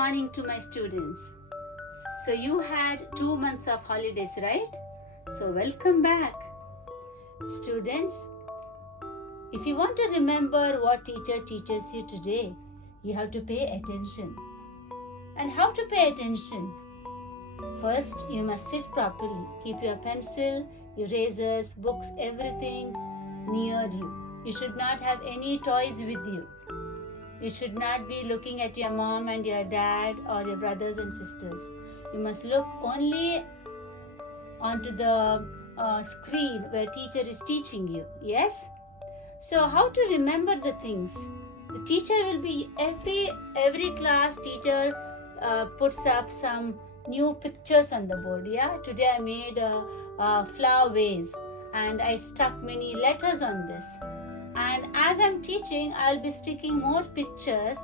morning to my students. So you had 2 months of holidays, right? So welcome back. Students, if you want to remember what teacher teaches you today, you have to pay attention. And how to pay attention? First, you must sit properly. Keep your pencil, erasers, books, everything near you. You should not have any toys with you. You should not be looking at your mom and your dad or your brothers and sisters. You must look only onto the screen where teacher is teaching you. Yes? So how to remember the things? The teacher will be every class teacher puts up some new pictures on the board. Yeah, today I made a flower vase and I stuck many letters on this. And as I'm teaching, I'll be sticking more pictures,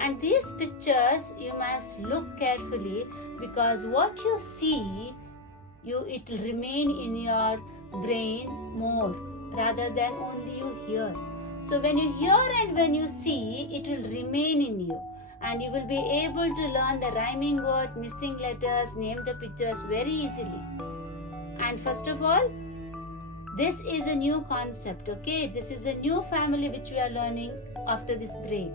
and these pictures you must look carefully, because what you see, it will remain in your brain more rather than only you hear. So when you hear and when you see, it will remain in you, and you will be able to learn the rhyming word, missing letters, name the pictures very easily. And first of all, this is a new concept, okay? This is a new family which we are learning after this break.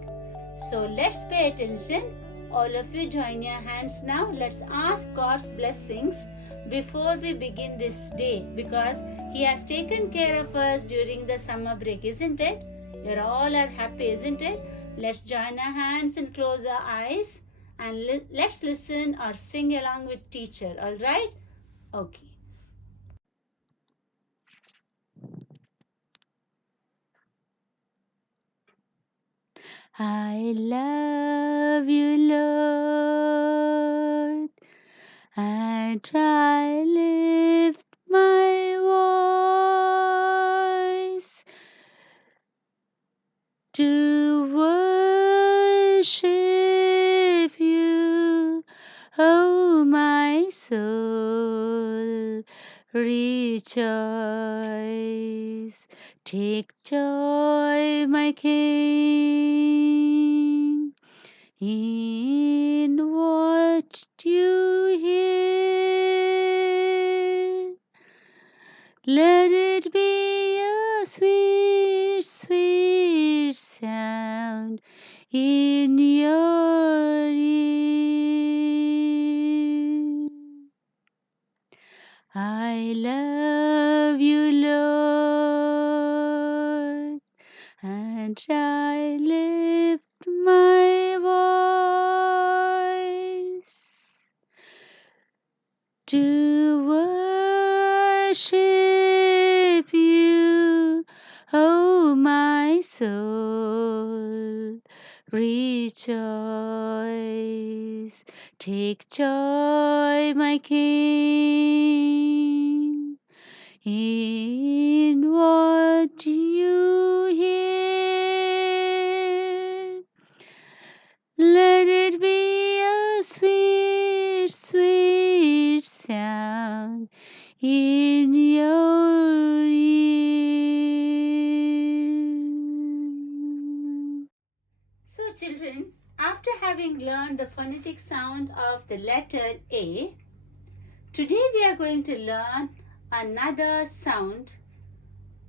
So let's pay attention. All of you join your hands now. Let's ask God's blessings before we begin this day, because He has taken care of us during the summer break, isn't it? You all are happy, isn't it? Let's join our hands and close our eyes, and let's listen or sing along with teacher, all right? Okay. I love you, Lord, and I lift my voice to worship you, oh my soul, rejoice. Take joy, my King, in what you hear. Let it be a sweet, sweet sound in your ear. I love you, Lord, and I lift my voice to worship you, oh my soul, rejoice. Take joy, my King, in what you hear. Let it be a sweet, sweet sound in your ear. So children, after having learned the phonetic sound of the letter A, today we are going to learn another sound,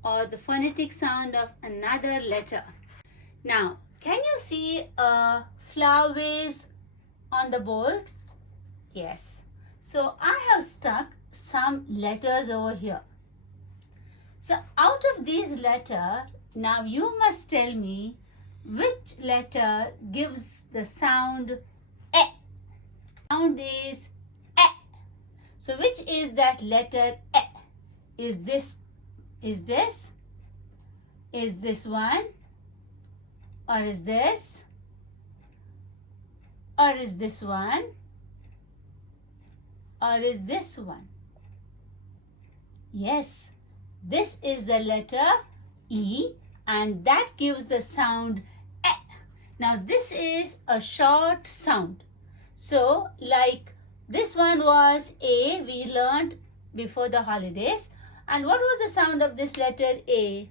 or the phonetic sound of another letter. Now, can you see a flower vase on the board? Yes. So I have stuck some letters over here. So out of these letters, now you must tell me which letter gives the sound E. Sound is E. So which is that letter E? Is this one? Or is this? Or is this one? Or is this one? Yes, this is the letter E, and that gives the sound E. Now this is a short sound. So like this one was A, we learned before the holidays. And what was the sound of this letter A?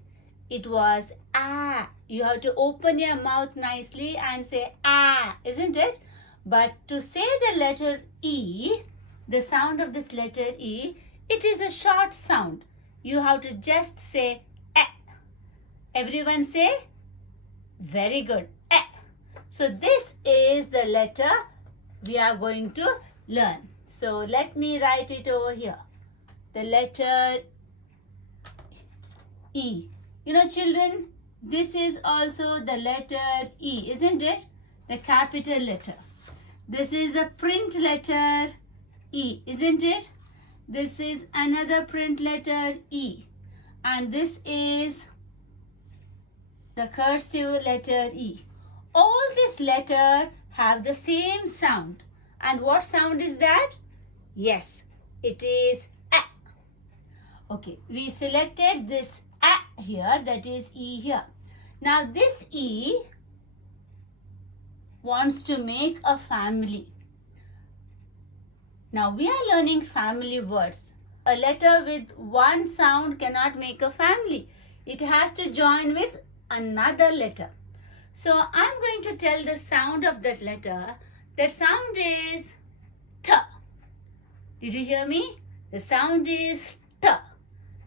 It was A. You have to open your mouth nicely and say A, isn't it? But to say the letter E, the sound of this letter E, it is a short sound. You have to just say eh. Everyone say? Very good. Eh. So this is the letter we are going to learn. So let me write it over here. The letter E. You know, children, this is also the letter E, isn't it? The capital letter. This is the print letter E, isn't it? This is another print letter E. And this is the cursive letter E. All these letters have the same sound. And what sound is that? Yes, it is A. Okay, we selected this A here, that is E here. Now this E wants to make a family. Now we are learning family words. A letter with one sound cannot make a family. It has to join with another letter. So I'm going to tell the sound of that letter. The sound is T. Did you hear me? The sound is T.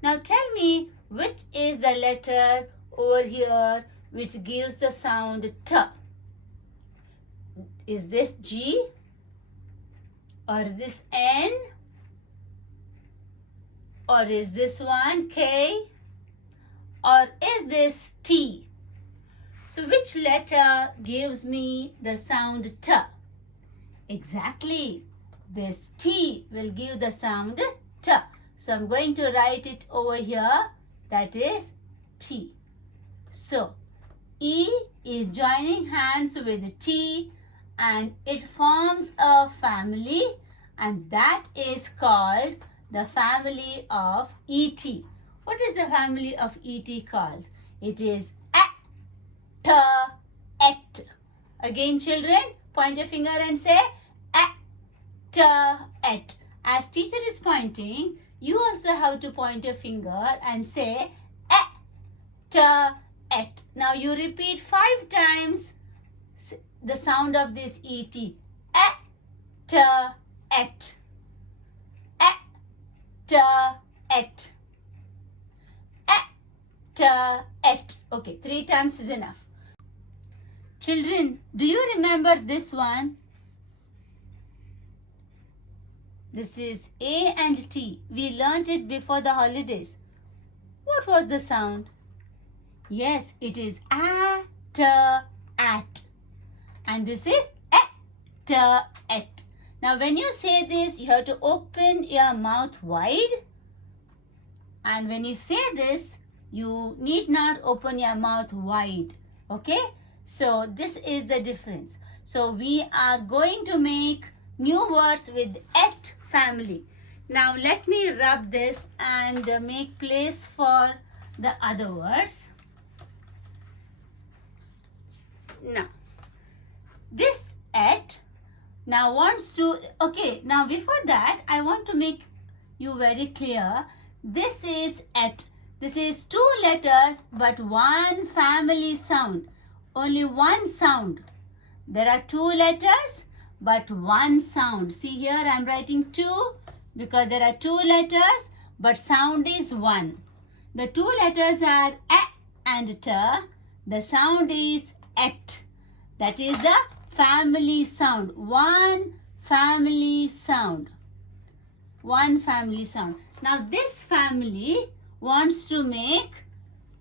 Now tell me which is the letter over here which gives the sound T. Is this G? Or this N? Or is this one K? Or is this T? So which letter gives me the sound T? Exactly. This T will give the sound T. So I'm going to write it over here. That is T. So E is joining hands with T and it forms a family, and that is called the family of ET. What is the family of ET called? It is A, T, Et. Again, children, point your finger and say A, T, Et. As teacher is pointing, you also have to point your finger and say A, T, Et. Now you repeat 5 times the sound of this ET. A, T, Et. A, T, Et. A, T, Et. Okay, 3 times is enough. Children, do you remember this one? This is A and T. We learnt it before the holidays. What was the sound? Yes, it is A, T, At. And this is A, T, Et. Now when you say this, you have to open your mouth wide. And when you say this, you need not open your mouth wide. Okay? So this is the difference. So we are going to make new words with Et family. Now let me rub this and make place for the other words. Now, this Et now wants to, okay, now before that, I want to make you very clear. This is Et. This is 2 letters but one family sound. Only one sound. There are 2 letters but one sound. See here, I am writing 2 because there are 2 letters but sound is 1. The 2 letters are A and T. The sound is Et. That is the family sound. One family sound. One family sound. Now this family wants to make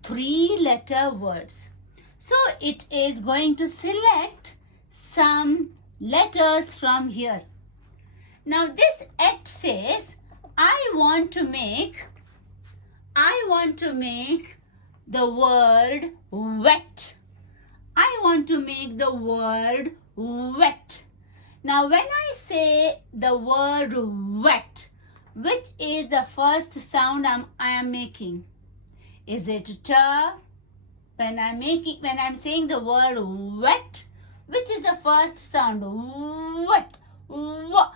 3-letter words. So it is going to select some letters from here. Now this Et says, I want to make the word wet. I want to make the word wet. Now when I say the word wet, which is the first sound I am making? Is it T? When I'm saying the word wet, which is the first sound? Wet. Wa.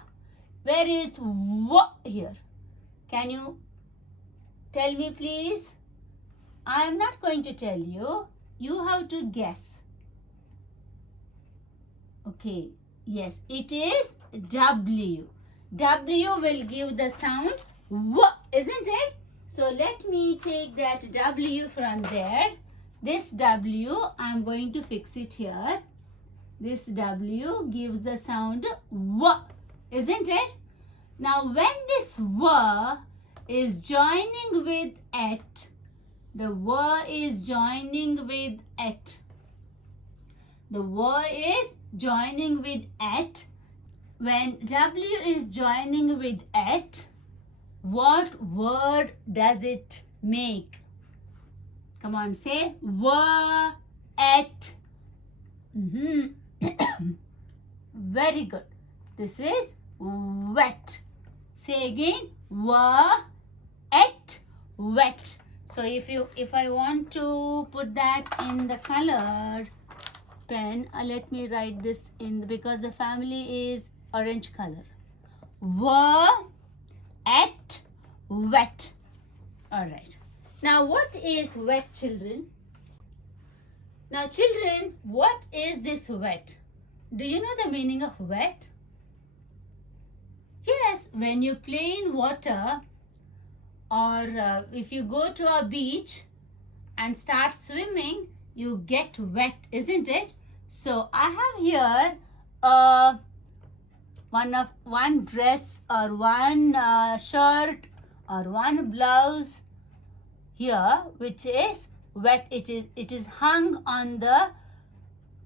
Where is wa here? Can you tell me please? I am not going to tell you. You have to guess. Okay. Yes, it is W. W will give the sound W, isn't it? So let me take that W from there. This W, I'm going to fix it here. This W gives the sound W, isn't it? Now when this W is joining with it, the W is joining with it. The W is joining with it. When W is joining with it, what word does it make? Come on, say W, it. Very good. This is wet. Say again, W, it, wet. So if I want to put that in the colored pen, let me write this in because the family is orange color. W, it, wet. All right. Now what is wet, children? Now children, what is this wet? Do you know the meaning of wet? Yes, when you play in water or if you go to a beach and start swimming, you get wet, isn't it? So I have here one dress or one shirt or one blouse here which is wet. It is hung on the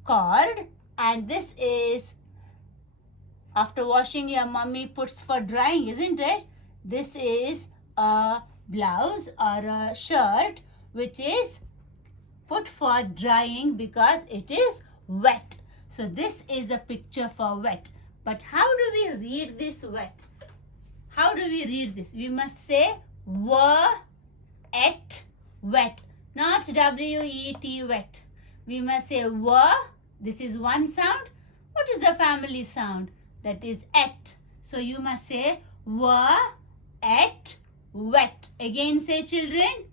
cord, and this is after washing your mummy puts for drying, isn't it? This is a blouse or a shirt which is put for drying because it is wet. So this is the picture for wet. But how do we read this wet? How do we read this? We must say W, et, wet. Not W-E-T, wet. We must say W. This is one sound. What is the family sound? That is et. So you must say W, et, wet. Again say, children.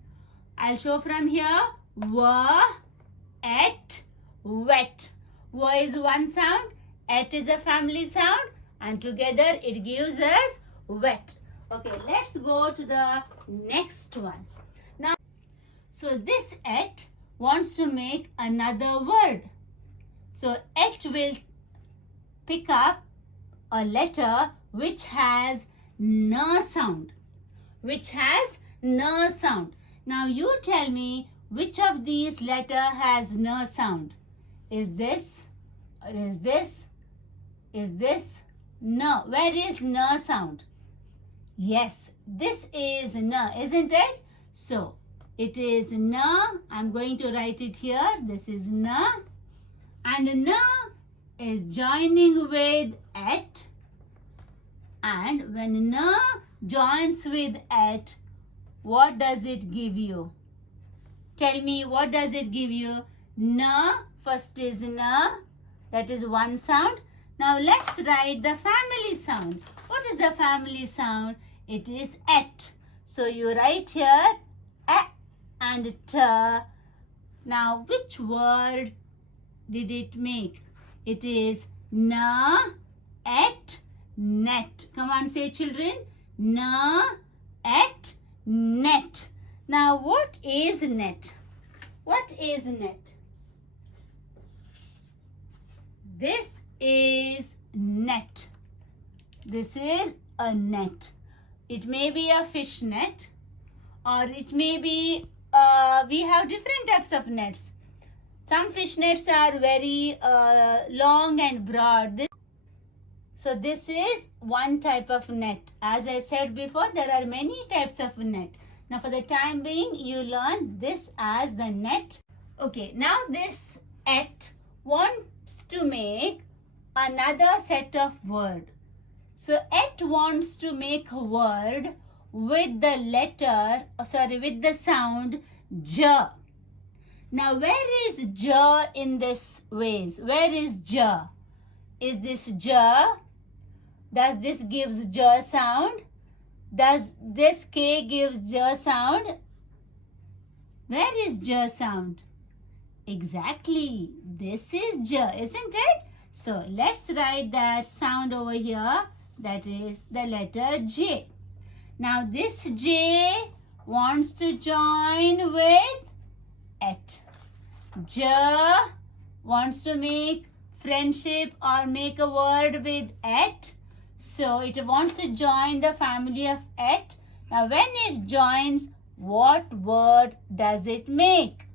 I'll show from here. W, et, wet. W is one sound. Et is the family sound. And together it gives us wet. Okay, let's go to the next one. Now, so this et wants to make another word. So et will pick up a letter which has n sound. Which has n sound. Now you tell me which of these letter has n sound. Is this? Or is this? Is this? No. Where is n sound? Yes, this is n, isn't it? So it is n. I'm going to write it here. This is n. And n is joining with et. And when n joins with et, what does it give you? Tell me, what does it give you? N, first is n. That is one sound. Now let's write the family sound. What is the family sound? It is et. So you write here a and t. Now which word did it make? It is n, et, net. Come on, say, children. N, et, net. Now what is net? What is net? This is net. This is a net. It may be a fish net, or it may be, we have different types of nets. Some fish nets are very long and broad. So this is one type of net. As I said before, there are many types of net. Now for the time being, you learn this as the net. Okay, now this et wants to make another set of word. So et wants to make a word with the with the sound j. Now where is j in this ways? Where is j? Is this j? Does this gives j sound? Does this k gives j sound? Where is j sound? Exactly. This is j, isn't it? So let's write that sound over here. That is the letter J. Now this J wants to join with et. J wants to make friendship or make a word with et. So it wants to join the family of et. Now when it joins, what word does it make?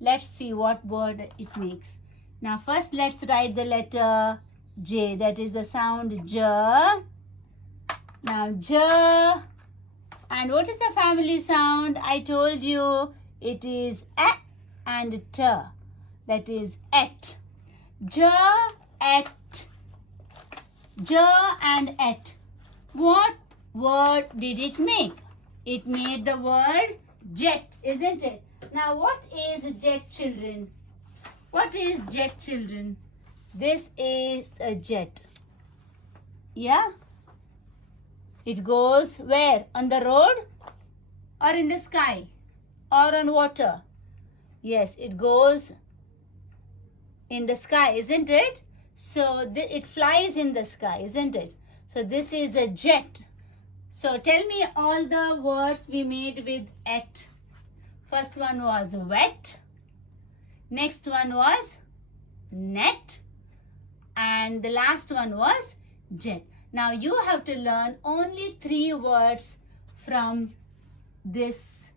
Let's see what word it makes. Now first let's write the letter J. That is the sound J. Now J. And what is the family sound? I told you it is A and T. That is et. J, et. J and et. What word did it make? It made the word jet, isn't it? Now what is jet, children? What is jet, children? This is a jet. Yeah? It goes where? On the road or in the sky or on water? Yes, it goes in the sky, isn't it? So it flies in the sky, isn't it? So this is a jet. So tell me all the words we made with et. First one was wet. Next one was net. And the last one was jet. Now you have to learn only 3 words from this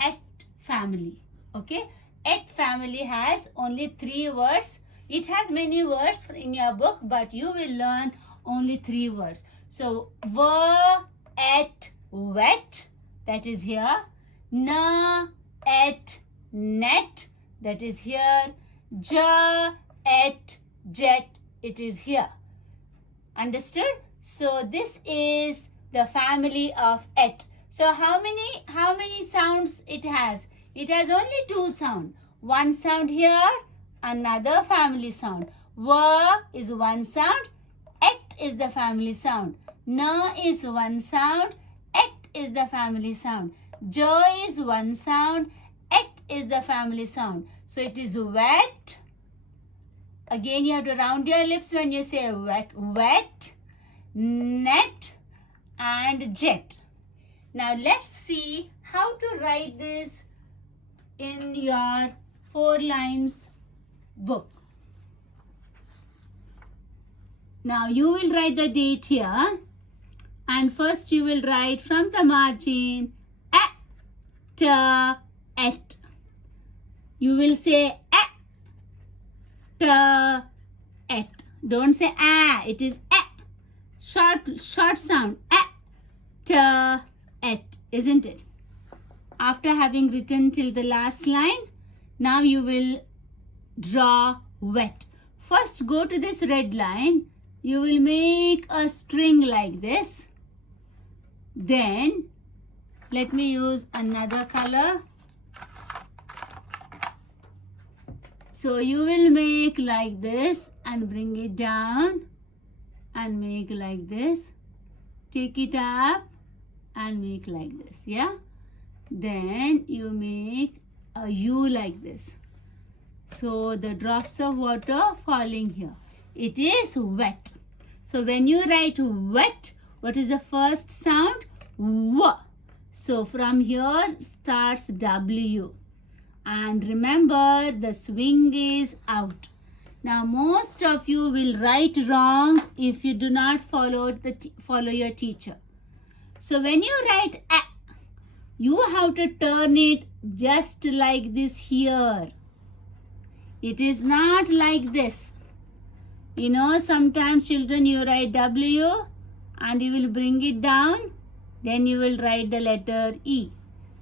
et family. Okay? Et family has only 3 words. It has many words in your book, but you will learn only 3 words. So, ver, et, wet, that is here. Na, et, net, that is here. Ja, et, jet, it is here. Understood? So, this is the family of et. So, how many sounds it has? It has only 2 sounds. One sound here, another family sound. Ver is one sound, et is the family sound. Na is one sound, et is the family sound. Ja is one sound, et is the family sound. So it is wet. Again you have to round your lips when you say wet. Wet, net and jet. Now let's see how to write this in your 4 lines book. Now you will write the date here, and first you will write from the margin et. You will say et. Don't say it is short sound et, isn't it? After having written till the last line, now you will draw wet. First go to this red line. You will make a string like this. Then let me use another color. So you will make like this and bring it down and make like this. Take it up and make like this. Yeah? Then you make a U like this. So the drops of water falling here. It is wet. So when you write wet, what is the first sound? W. So from here starts W. And remember, the swing is out. Now most of you will write wrong if you do not follow your teacher. So when you write a, you have to turn it just like this here. It is not like this. You know, sometimes children, you write W and you will bring it down. Then you will write the letter E.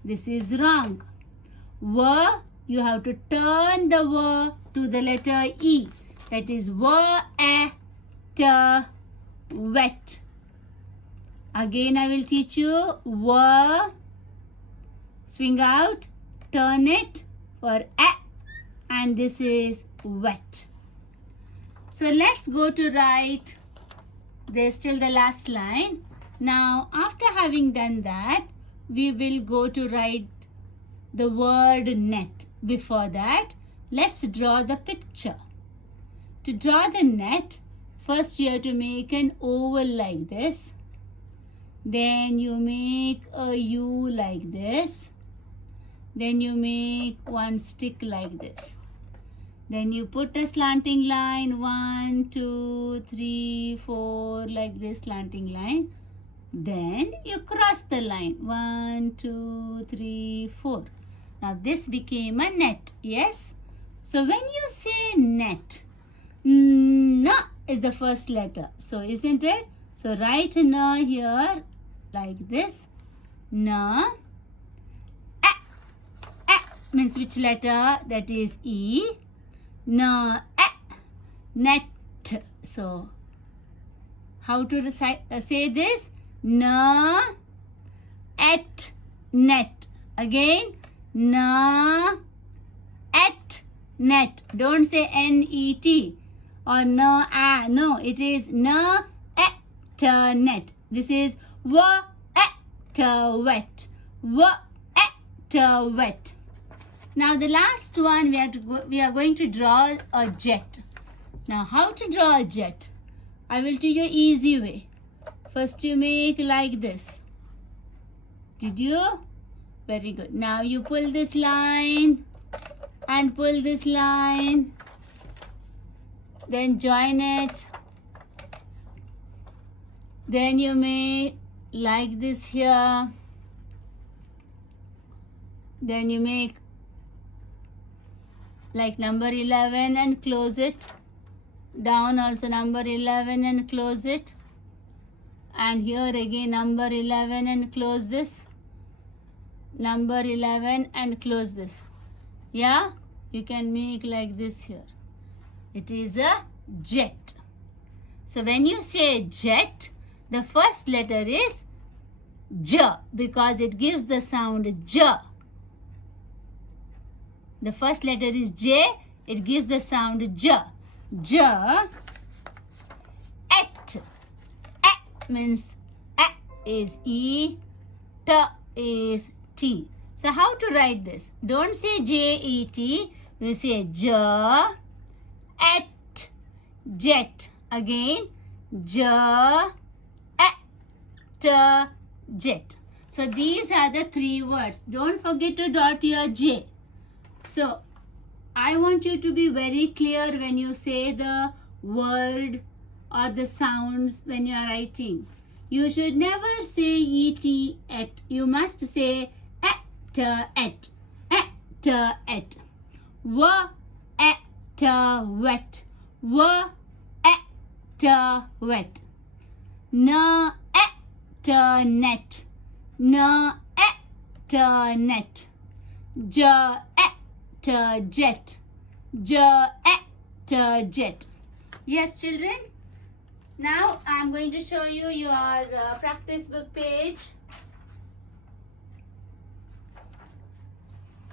This is wrong. W, you have to turn the W to the letter E. That is W, A, T, wet. Again, I will teach you W. Swing out, turn it for A, and this is wet. So let's go to write this till the last line. Now after having done that, we will go to write the word net. Before that, let's draw the picture. To draw the net, first you have to make an oval like this. Then you make a U like this. Then you make one stick like this. Then you put a slanting line, 1, 2, 3, 4, like this slanting line. Then you cross the line, 1, 2, 3, 4. Now this became a net, yes? So when you say net, na is the first letter. So isn't it? So write na here like this. Na. Means which letter? That is E. Na. Net. So how to say this? Na. At. Net. Again. Na. At. Net. Don't say N-E-T or na. No, it is na at net. This is wa at wet. Wa at wet. Now the last one we are going to draw a jet. Now how to draw a jet? I will teach you easy way. First you make like this. Did you? Very good. Now you pull this line and pull this line. Then join it. Then you make like this here. Then you make like number 11 and close it. Down also number 11 and close it. And here again number 11 and close this. Number 11 and close this. Yeah, you can make like this here. It is a jet. So when you say jet, the first letter is J because it gives the sound J. The first letter is J, it gives the sound J. J. At. At means A is E, T is T. So how to write this? Don't say J-E-T, you say J, at, jet. Again, J, at, jet. So these are the three words. Don't forget to dot your J. So I want you to be very clear when you say the word or the sounds when you are writing. You should never say et, et. You must say at, at. Wa, at, wet. Wa, at, wet. Na, at, net. Na, at, net. Ja, at, jet. Ja, at, jet. Yes, children? Now I am going to show you your practice book page.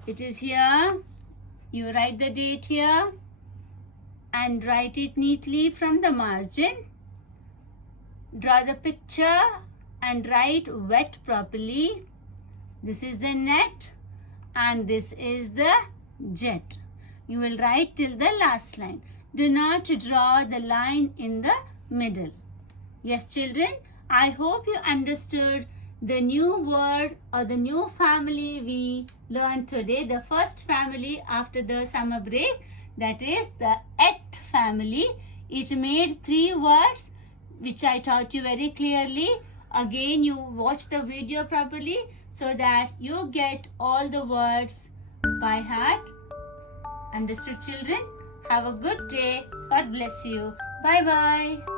It is here. You write the date here and write it neatly from the margin. Draw the picture and write wet properly. This is the net and this is the jet. You will write till the last line. Do not draw the line in the middle. Yes, children, I hope you understood the new word or the new family we learned today. The first family after the summer break, that is the et family. It made 3 words which I taught you very clearly. Again, you watch the video properly so that you get all the words by heart. Understood, children? Have a good day. God bless you. Bye-bye.